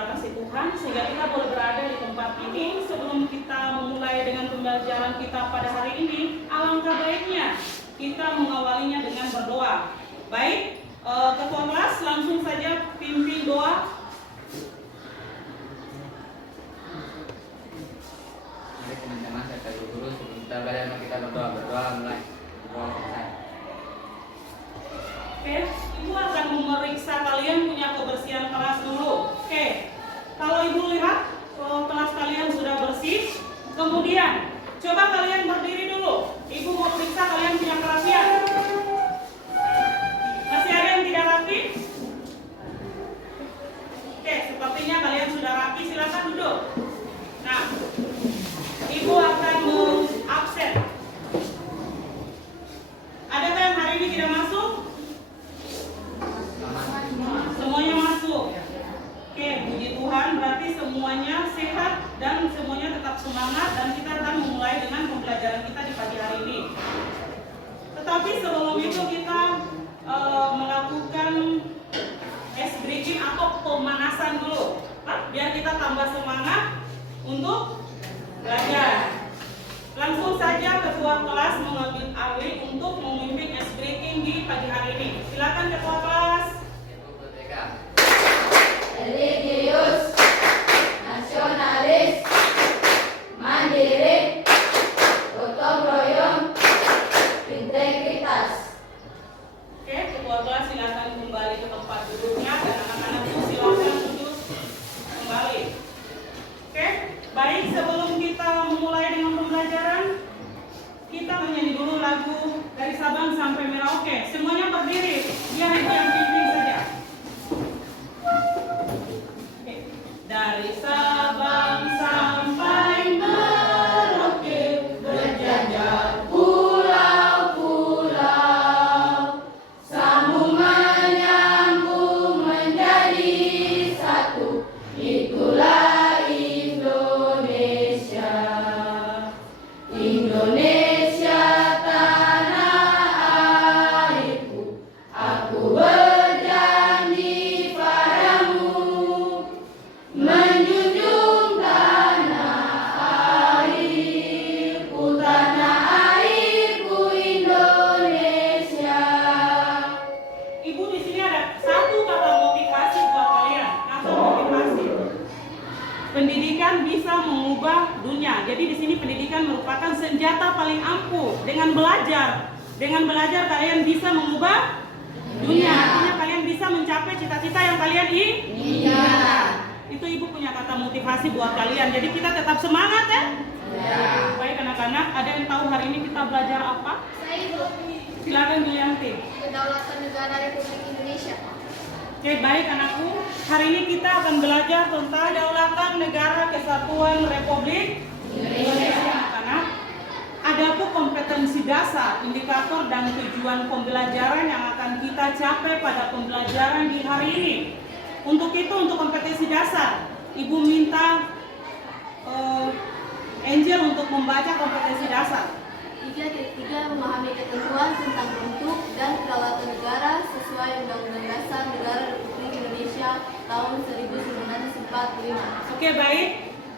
kita kasih Tuhan sehingga kita boleh berada di tempat ini. Sebelum kita memulai dengan pembelajaran kita pada hari ini, alangkah baiknya kita mengawalinya dengan berdoa. Baik, ketua kelas langsung saja pimpin doa. Mari teman-teman saya tadi dulu sebelum kita belajar kita berdoa mulai. Berdoa selesai. Oke, Ibu akan memeriksa kalian punya kebersihan kelas dulu. Oke, kalau Ibu lihat kelas kalian sudah bersih, kemudian coba kalian berdiri dulu. Ibu mau periksa kalian punya kerapian. Masih ada yang tidak rapi? Oke, sepertinya kalian sudah rapi. Silakan duduk. Nah, Ibu akan mengabsen. Adakah yang hari ini tidak masuk? Semuanya masuk. Oke, puji Tuhan, berarti semuanya sehat dan semuanya tetap semangat dan kita akan memulai dengan pembelajaran kita di pagi hari ini. Tetapi sebelum itu kita melakukan ice breaking atau pemanasan dulu, biar kita tambah semangat untuk belajar. Langsung saja ketua kelas mengambil alih untuk memimpin ice breaking di pagi hari ini. Silakan ketua kelas. Religius, nasionalis, mandiri, gotong royong, integritas. Oke, ketua kelas silakan kembali ke tempat duduknya dan anak-anakku silakan duduk kembali. Oke, baik, sebelum kita memulai dengan pembelajaran, kita menyanyi dulu lagu dari Sabang sampai Merauke. Semuanya berdiri, biar ibu yang pimpin saja. Oke. Dari Sabang sampai Merauke berjajar Pulau-pulau, sambung menyambung menjadi satu, itulah Indonesia. Indonesia tanah airku, aku berjanji padamu, menjunjung tanah airku Indonesia. Ibu di sini ada satu kata motivasi buat kalian. Kata motivasi. Pendidikan bisa mengubah dunia. Jadi di sini pendidikan merupakan senjata paling ampuh. Dengan belajar kalian bisa mengubah dunia. Artinya kalian bisa mencapai cita-cita yang kalian inginkan. Itu ibu punya kata motivasi buat kalian. Jadi kita tetap semangat ya. Baik anak-anak, ada yang tahu hari ini kita belajar apa? Silakan Julianti. Kedaulatan Negara Republik Indonesia. Oke, baik anakku. Hari ini kita akan belajar tentang Kedaulatan Negara Kesatuan Republik Indonesia. Anak-anak, ada pun kompetensi dasar, indikator dan tujuan pembelajaran yang akan kita capai pada pembelajaran di hari ini. Untuk itu, untuk kompetensi dasar, Ibu minta Angel untuk membaca kompetensi dasar. 3.3 memahami ketentuan tentang bentuk dan kedaulatan negara sesuai Undang-Undang Dasar Negara Republik Indonesia tahun 1945. Oke, baik.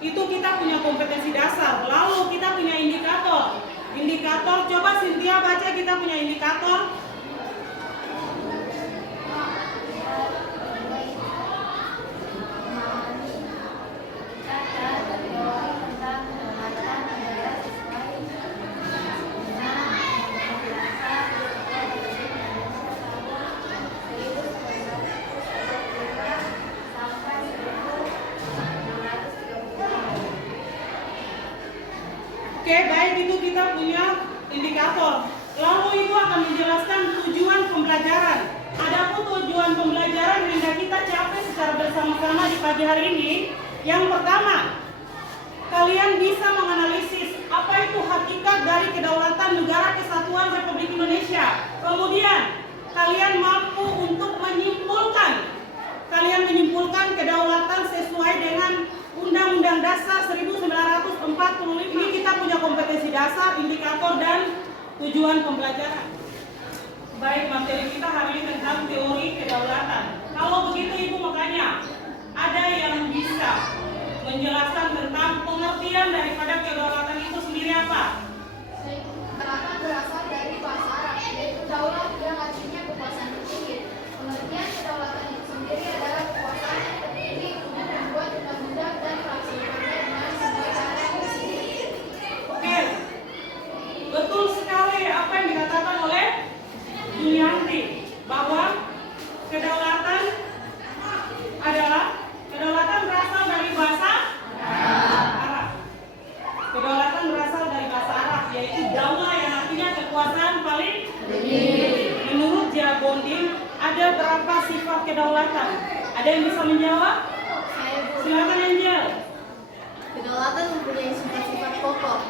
Itu kita punya kompetensi dasar. Lalu kita punya indikator. Indikator, coba Cynthia baca kita punya indikator. Oke, baik, itu kita punya indikator. Lalu Ibu akan menjelaskan tujuan pembelajaran. Adapun tujuan pembelajaran yang hendak kita capai secara bersama-sama di pagi hari ini, yang pertama, kalian bisa menganalisis apa itu hakikat dari Kedaulatan Negara Kesatuan Republik Indonesia. Kemudian, kalian mampu untuk menyimpulkan. Kalian menyimpulkan kedaulatan sesuai dengan Undang-Undang Dasar 1945. Ini kita punya kompetensi dasar, indikator, dan tujuan pembelajaran. Baik, materi kita hari ini tentang teori kedaulatan. Kalau begitu Ibu, makanya ada yang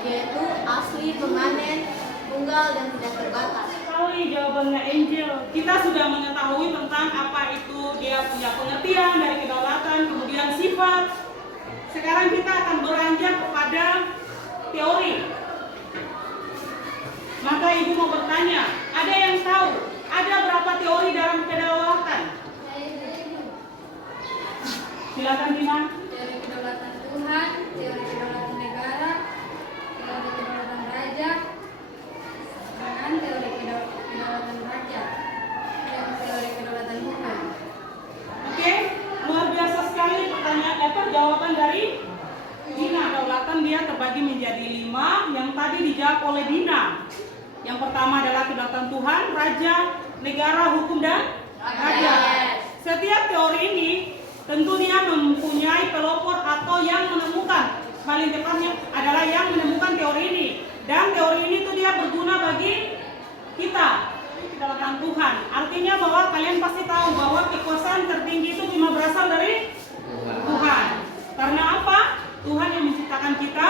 yaitu asli, permanen, tunggal, dan tidak terbatas. Sekali jawabannya Angel. Kita sudah mengetahui tentang apa itu dia punya pengertian dari kedaulatan, kemudian sifat. Sekarang kita akan beranjak kepada teori. Maka ibu mau bertanya, ada yang tahu ada berapa teori dalam kedaulatan? Silakan Dina. Teori kedaulatan Tuhan, teori kedaulatan negara, teori kedaulatan raja, dengan teori kedaulatan rakyat, dan teori kedaulatan hukum. Oke, luar biasa sekali jawaban dari Dina. Kedaulatan dia terbagi menjadi 5 yang tadi dijawab oleh Dina. Yang pertama adalah kedaulatan Tuhan, raja, negara, hukum, dan rakyat. Setiap teori ini tentu dia mempunyai pelopor atau yang menemukan, paling tepatnya adalah yang menemukan teori ini. Dan teori ini tuh dia berguna bagi kita, kedaulatan Tuhan. Artinya bahwa kalian pasti tahu bahwa kekuasaan tertinggi itu cuma berasal dari Tuhan. Karena apa? Tuhan yang menciptakan kita.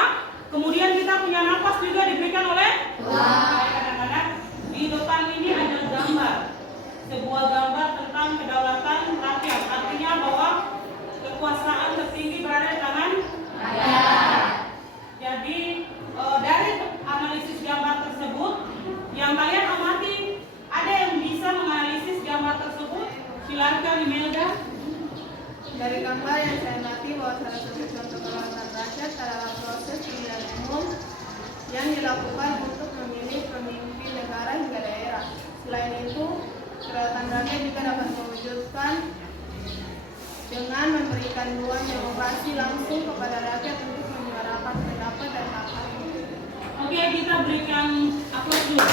Kemudian kita punya nafas juga diberikan oleh Tuhan. Kadang-kadang di depan ini ada gambar, sebuah gambar tentang kedaulatan rakyat. Artinya bahwa kekuasaan tertinggi berada di tangan rakyat. Jadi dari analisis gambar tersebut, yang kalian amati, ada yang bisa menganalisis gambar tersebut? Silakan Imelda. Dari gambar yang saya amati bahwa salah satu contoh kedaulatan rakyat adalah proses pemilihan umum yang dilakukan untuk memilih pemimpin negara hingga daerah. Selain itu, kedaulatan rakyat juga dapat mewujudkan dengan memberikan ruang demokrasi langsung kepada rakyat untuk menyuarakan pendapat dan hak-haknya. Oke, kita berikan aplaus dulu.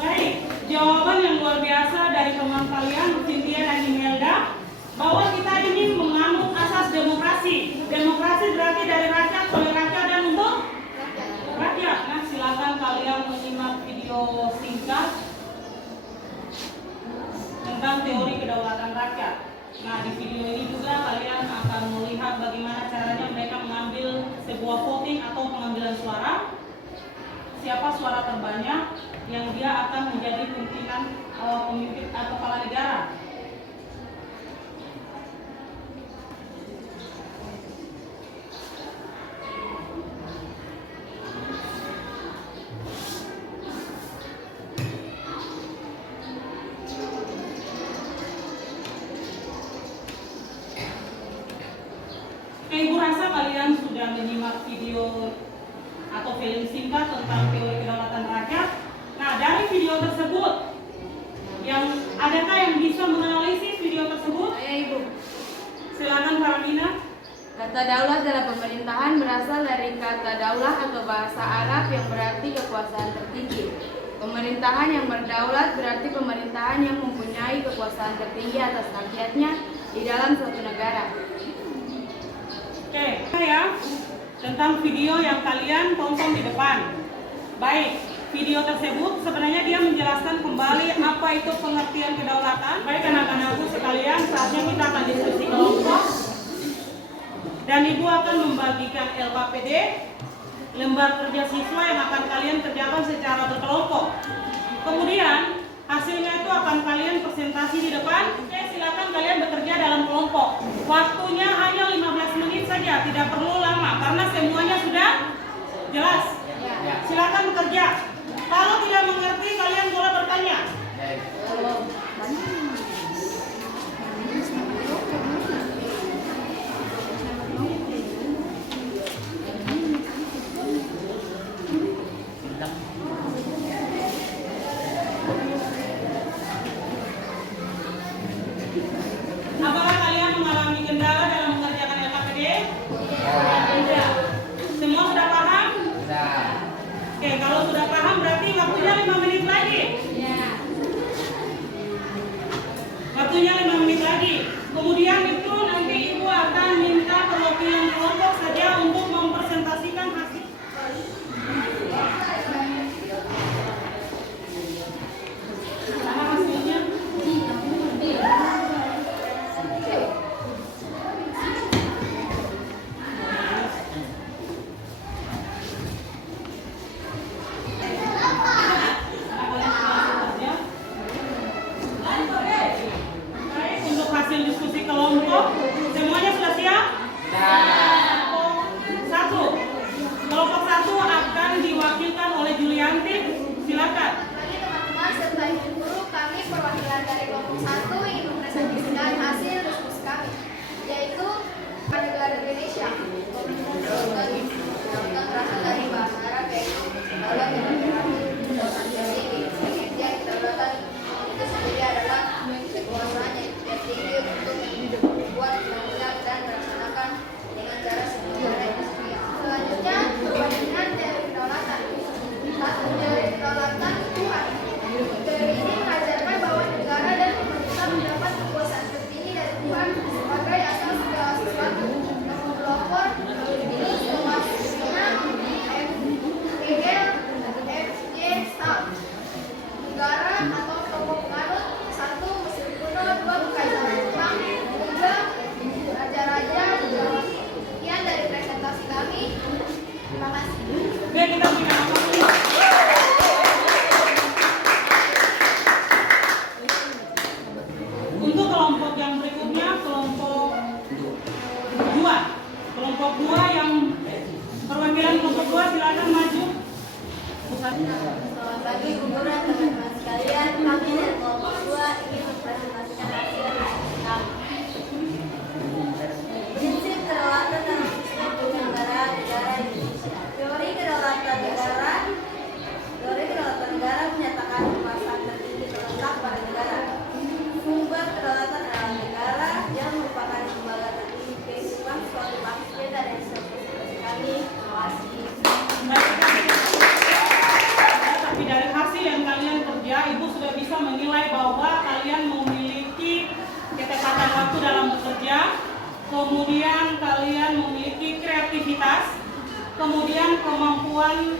Baik, jawaban yang luar biasa dari teman kalian, Cynthia dan Imelda, bahwa kita ini menganut asas demokrasi. Demokrasi berarti dari rakyat, oleh rakyat, dan untuk rakyat. Nah, silakan kalian menyimak video singkat tentang teori kedaulatan rakyat. Nah, di video ini juga kalian akan melihat bagaimana caranya mereka mengambil sebuah voting atau pengambilan suara. Siapa suara terbanyak yang dia akan menjadi pimpinan pemimpin atau kepala negara. Ibu rasa kalian sudah menyimak video atau film singkat tentang teori kedaulatan rakyat. Nah, dari video tersebut, adakah yang bisa menganalisis video tersebut? Ayo Ibu. Silakan Faramina. Kata daulat dalam pemerintahan berasal dari kata daulah atau bahasa Arab yang berarti kekuasaan tertinggi. Pemerintahan yang berdaulat berarti pemerintahan yang mempunyai kekuasaan tertinggi atas rakyatnya di dalam suatu negara. Oke, ya, tentang video yang kalian tonton di depan. Baik, video tersebut sebenarnya dia menjelaskan kembali apa itu pengertian kedaulatan. Baik anak-anakku sekalian, saatnya kita akan diskusi kelompok. Dan Ibu akan membagikan LKPD, lembar kerja siswa yang akan kalian kerjakan secara berkelompok. Kemudian hasilnya itu akan kalian presentasi di depan. Silakan kalian bekerja dalam kelompok. Waktunya hanya 15 menit saja, tidak perlu lama karena semuanya sudah jelas. Silakan bekerja. Kalau tidak mengerti kalian boleh bertanya. Apakah kalian mengalami kendala dalam mengerjakan LKPD? Tidak. Semua sudah paham? Sudah. Oke, kalau sudah paham berarti waktunya 5 menit lagi. Waktunya 5 menit lagi. Kemudian itu nanti Ibu akan minta perwakilan kelompok saja untuk mempresentasikan hasil. Sama hasilnya. Indonesia. Yang berasal dari bahasa Arab yaitu Allah yang pengertian kedaulatan itu sendiri adalah kekuasaan yang tinggi untuk membuat undang-undang dan melaksanakan dengan cara secara industrial. Selanjutnya, perbandingan teori kedaulatan. Satu, teori kedaulatan Tuhan. Teori ini mengajarkan bahwa negara dan pemerintah mendapat kekuasaan tertinggi dari Tuhan sebagai asal segala sesuatu. Pelopor ini Thomasina Hegel, F.J. Stahl. Negara atau kelompok penganut. Satu, Mesir kuno. Dua, Kekaisaran Jepang. Tiga, raja-raja Jawa. Sekian dari presentasi kami. Terima kasih. Oke, kita berikan aplaus dulu. Untuk kelompok yang berikutnya, kelompok 2. Kelompok 2 yang perwakilan kelompok 2 silakan maju. Selamat pagi guru dan teman-teman sekalian. Kami dari kelompok 2 ingin mempresentasikan hasil riset kami. Prinsip kedaulatan dalam sistem penyelenggaraan negara Indonesia. Teori kedaulatan negara menyatakan kekuasaan tertinggi terletak pada negara. Sumber kedaulatan adalah negara yang merupakan lembaga tertinggi kehidupan suatu bangsa dan ekspresi kami. Terima kasih. Tapi dari hasil yang kalian kerja, Ibu sudah bisa menilai bahwa kalian memiliki ketepatan waktu dalam bekerja, kemudian kalian memiliki kreativitas, kemudian kemampuan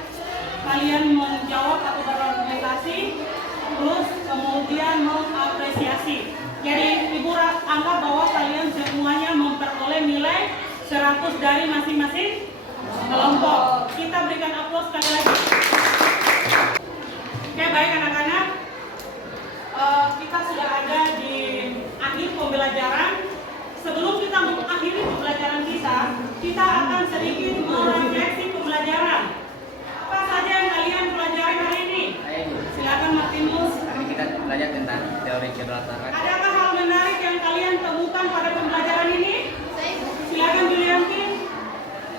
kalian menjawab atau berargumentasi, terus kemudian mengapresiasi. Jadi Ibu anggap bahwa kalian semuanya memperoleh nilai 100 dari masing-masing kelompok. Kita berikan aplaus sekali lagi. Oke, baik anak-anak, kita sudah ada di akhir pembelajaran. Sebelum kita mengakhiri pembelajaran kita akan sedikit merefleksi pembelajaran. Apa saja yang kalian pelajari hari ini? Silakan Martinus. Hari ini kita belajar tentang teori kedaulatan rakyat. Adakah hal menarik yang kalian temukan pada pembelajaran ini? Silakan Julianti.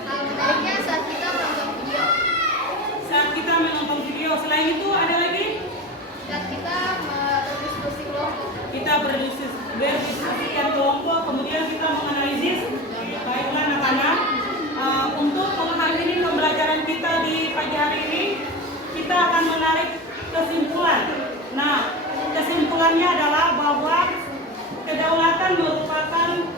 Hal menariknya saat kita menonton video. Saat kita menonton video, selain itu ada lagi? Dan kita berdiskusi kelompok. Kita berdiskusikan kelompok, kemudian kita menganalisis. Baiklah anak-anak, untuk mengakhiri pembelajaran kita di pagi hari ini, kita akan menarik kesimpulan. Nah, kesimpulannya adalah bahwa kedaulatan merupakan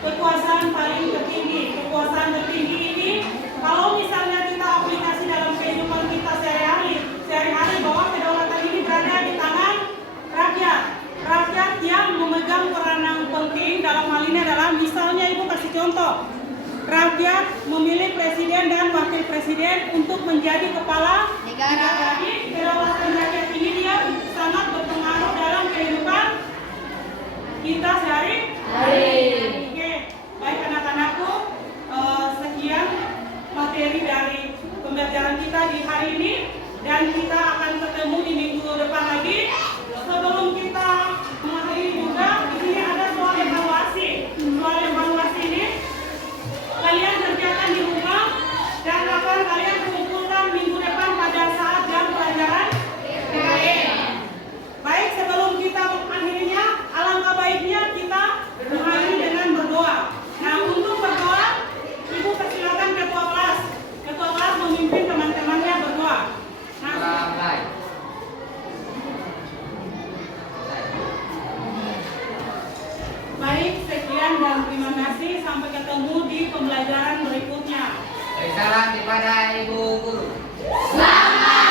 kekuasaan paling tertinggi. Kekuasaan tertinggi ini, kalau misalnya kita aplikasi dalam kehidupan kita sehari-hari, bahwa kedaulatan ini berada di tangan rakyat. Rakyat yang memegang peranan penting dalam hal ini adalah, misalnya Ibu kasih contoh, rakyat memilih presiden dan wakil presiden untuk menjadi kepala negara. Jadi kedaulatan rakyat ini dia sangat berpengaruh dalam kehidupan kita sehari-hari. Oke, baik anak-anakku, sekian materi dari pembelajaran kita di hari ini, dan kita akan ketemu di minggu depan lagi. Sebelum kita mengakhiri juga, di sini ada soal evaluasi. Soal evaluasi ini kalian kerjakan di rumah dan akan kalian kumpulkan minggu depan pada saat jam pelajaran PKN. Baik, sebelum kita mengakhirinya, alangkah baiknya kita mengakhiri dengan berdoa. Nah, untuk berdoa, Ibu persilakan ketua kelas. Ketua kelas memimpin teman-temannya berdoa. Nah, baik, sekian dan terima kasih. Sampai ketemu di pembelajaran berikutnya. Salam kepada Ibu Guru. Selamat